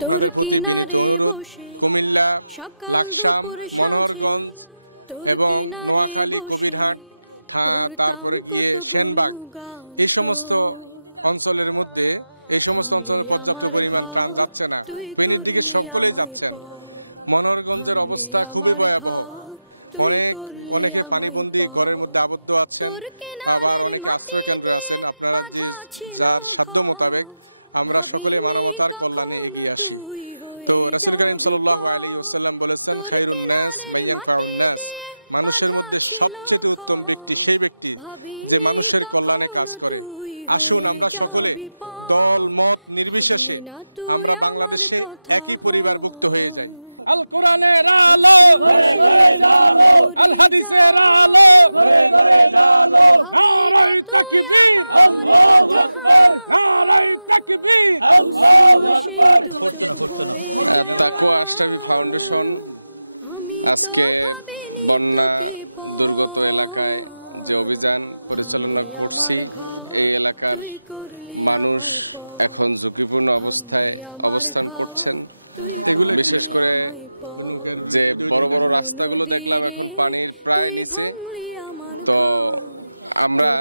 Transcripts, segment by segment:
আপনাদের প্রতি বিনীত অনুরোধ, কুমিল্লা, লাকসাম, মনোহরগঞ্জ এবং নোয়াখালী, কবিরহাট, তারপরে গিয়ে সেনবাগ, এই সমস্ত অঞ্চলের মধ্যে এই সমস্ত অঞ্চলে পর্যাপ্ত পরিমাণ ত্রাণ যাচ্ছে না। ফেনীর দিকে সকলেই যাচ্ছেন। মনোহরগঞ্জের অবস্থা খুবই ভয়াবহ। অনেকে পানিবন্দী ঘরের মধ্যে আবদ্ধ আছেন, আবার অনেকে আশ্রয় কেন্দ্রে আছেন। আপনারা যার সাধ্য মোতাবেক আমরা সকলে মানবতার কল্যাণে এগিয়ে আসি। তো রাসূল করিম সাল্লাল্লাহু আলাইহি ওয়াসাল্লাম বলেছেন, খায়রুন নাস মান ইয়ানফাউন নাস, মানুষের মধ্যে সবচেয়ে উত্তম ব্যক্তি সেই ব্যক্তি যে মানুষের কল্যাণে কাজ করে। আসুন আমরা সকলে দল মত নির্বিশেষে আমরা বাংলাদেশে একই পরিবারভুক্ত হয়ে যাই। আল কোরআনের আলো ঘরে ঘরে জ্বালো, আল হাদিসের আলো ঘরে ঘরে জ্বালো, নারায়ে তাকবীর আল্লাহু আকবার, নারায়ে তাকবীর আল্লাহু আকবার। তাকওয়া আশরাফি ফাউন্ডেশন আজকে বন্যা দুর্গত এলাকায় যে অভিযান পরিচালনা করছি, এই এলাকার মানুষ এখন ঝুঁকিপূর্ণ অবস্থায় অবস্থান করছেন। বিশেষ করে যে বড় বড় রাস্তাগুলো দেখলাম এখন পানির প্রায় নিচে। তো আমরা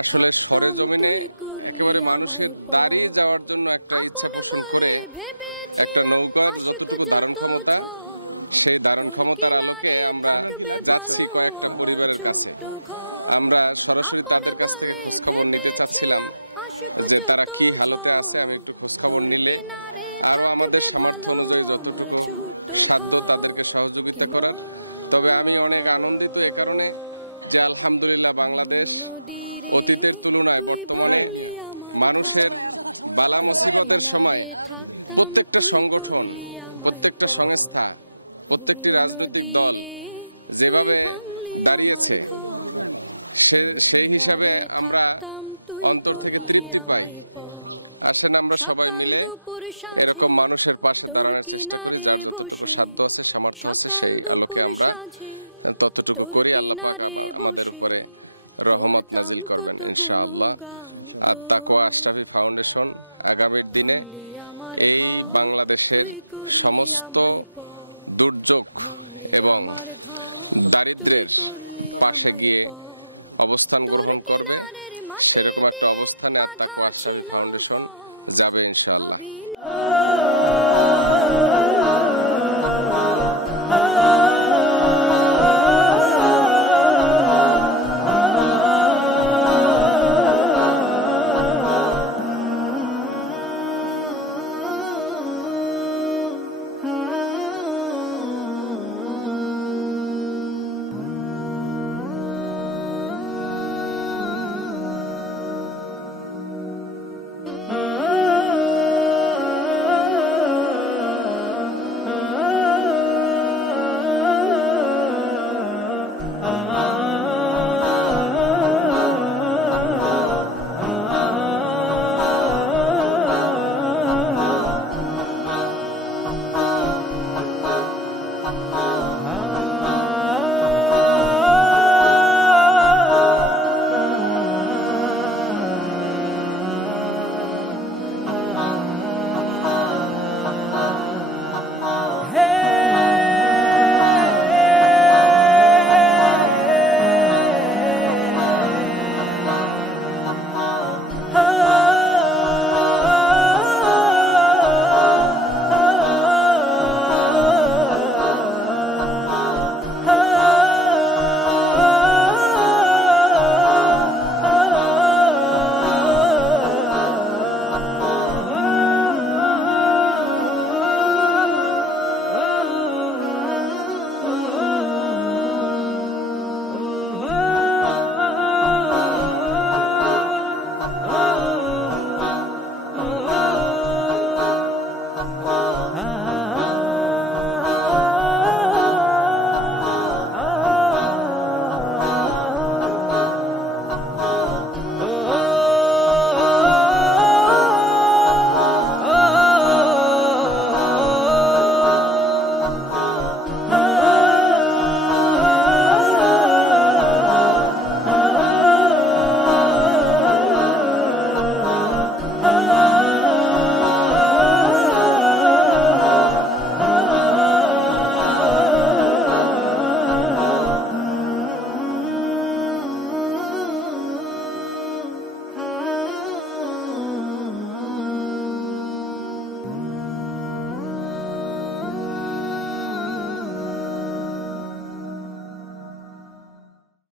আসলে সরেজমিনে একেবারে মানুষের দাঁড়িয়ে যাওয়ার জন্য একটা ইচ্ছা পোষণ করে একটা নৌকার যতটুকু ধারণ ক্ষমতা, সেই ধারণ ক্ষমতার আলোকে আমরা যাচ্ছি কয়েকটা পরিবারের কাছে। আমরা সরাসরি তাদের কাছ থেকে খোঁজখবর নিতে চাচ্ছিলাম যে তারা কি হালতে আছে। আমি একটু খোঁজখবর নিলে আরও আমাদের সামর্থ্য অনুযায়ী যতটুকু সাধ্য তাদেরকে সহযোগিতা করার। তবে আমি অনেক আনন্দিত এ কারণে যে আলহামদুলিল্লাহ বাংলাদেশ অতীতের তুলনায় বর্তমানে মানুষের বালা মুসিবতের সময় প্রত্যেকটা সংগঠন, প্রত্যেকটা সংস্থা, প্রত্যেকটি রাজনৈতিক দল যেভাবে দাঁড়িয়েছে সেই হিসাবে আমরা অন্তর থেকে তৃপ্তি পাই। আসেন আমরা সবাই মিলে এরকম মানুষের পাশে দাঁড়ানোর চেষ্টা করি। যার যতটুকু সাধ্য আছে, সামর্থ্য আছে, সেই আলোকে আমরা ততটুকু করি। আল্লাহ পাক আমাদের উপরে রহমত নাজিল করবেন ইনশাআল্লাহ। আর তাকওয়া আশরাফি ফাউন্ডেশন আগামীর দিনে এই বাংলাদেশের সমস্ত দুর্যোগ এবং দারিদ্র্যের পাশে গিয়ে অবস্থান গ্রহণ করবে। সেরকম একটা অবস্থানে আর তাকওয়া আশরাফি ফাউন্ডেশন যাবে ইনশাআল্লাহ।